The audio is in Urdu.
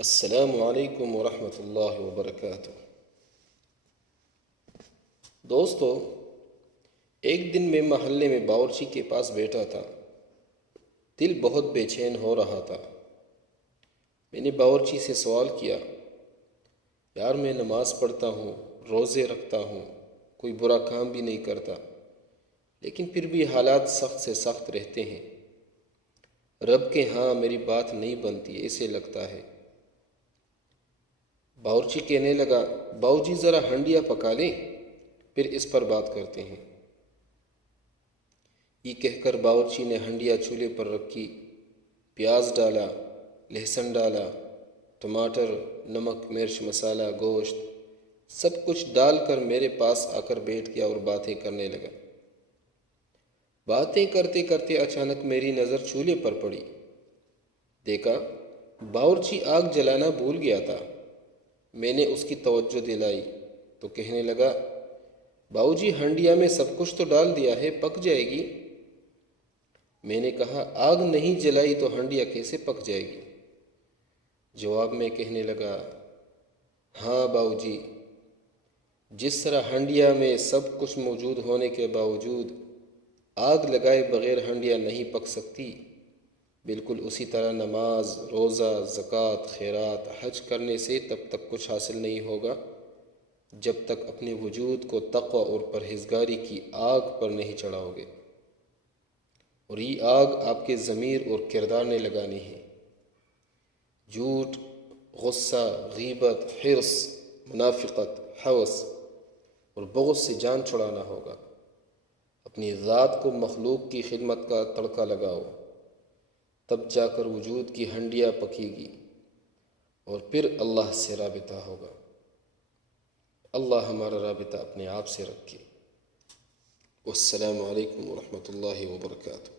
السلام علیکم ورحمۃ اللہ وبرکاتہ۔ دوستو، ایک دن میں محلے میں باورچی کے پاس بیٹھا تھا۔ دل بہت بے چین ہو رہا تھا۔ میں نے باورچی سے سوال کیا، یار میں نماز پڑھتا ہوں، روزے رکھتا ہوں، کوئی برا کام بھی نہیں کرتا، لیکن پھر بھی حالات سخت سے سخت رہتے ہیں۔ رب کے ہاں میری بات نہیں بنتی ایسے لگتا ہے۔ باورچی کہنے لگا، باؤ جی ذرا ہنڈیا پکا لیں، پھر اس پر بات کرتے ہیں۔ یہ کہہ کر باورچی نے ہنڈیا چولہے پر رکھی، پیاز ڈالا، لہسن ڈالا، ٹماٹر، نمک، مرچ، مسالہ، گوشت، سب کچھ ڈال کر میرے پاس آ کر بیٹھ گیا اور باتیں کرنے لگا۔ باتیں کرتے کرتے اچانک میری نظر چولہے پر پڑی۔ دیکھا، باورچی آگ جلانا بھول گیا تھا۔ میں نے اس کی توجہ دلائی تو کہنے لگا، باؤ جی ہنڈیا میں سب کچھ تو ڈال دیا ہے، پک جائے گی۔ میں نے کہا، آگ نہیں جلائی تو ہنڈیا کیسے پک جائے گی؟ جواب میں کہنے لگا، ہاں باؤ جی، جس طرح ہنڈیا میں سب کچھ موجود ہونے کے باوجود آگ لگائے بغیر ہنڈیا نہیں پک سکتی، بالکل اسی طرح نماز، روزہ، زکوٰۃ، خیرات، حج کرنے سے تب تک کچھ حاصل نہیں ہوگا جب تک اپنے وجود کو تقوی اور پرہیزگاری کی آگ پر نہیں چڑھاؤ گے، اور یہ آگ آپ کے ضمیر اور کردار نے لگانی ہے۔ جھوٹ، غصہ، غیبت، حرص، منافقت، ہوس اور بغض سے جان چھڑانا ہوگا۔ اپنی ذات کو مخلوق کی خدمت کا تڑکا لگاؤ، تب جا کر وجود کی ہنڈیا پکے گی اور پھر اللہ سے رابطہ ہوگا۔ اللہ ہمارا رابطہ اپنے آپ سے رکھے۔ والسلام علیکم ورحمۃ اللہ وبرکاتہ۔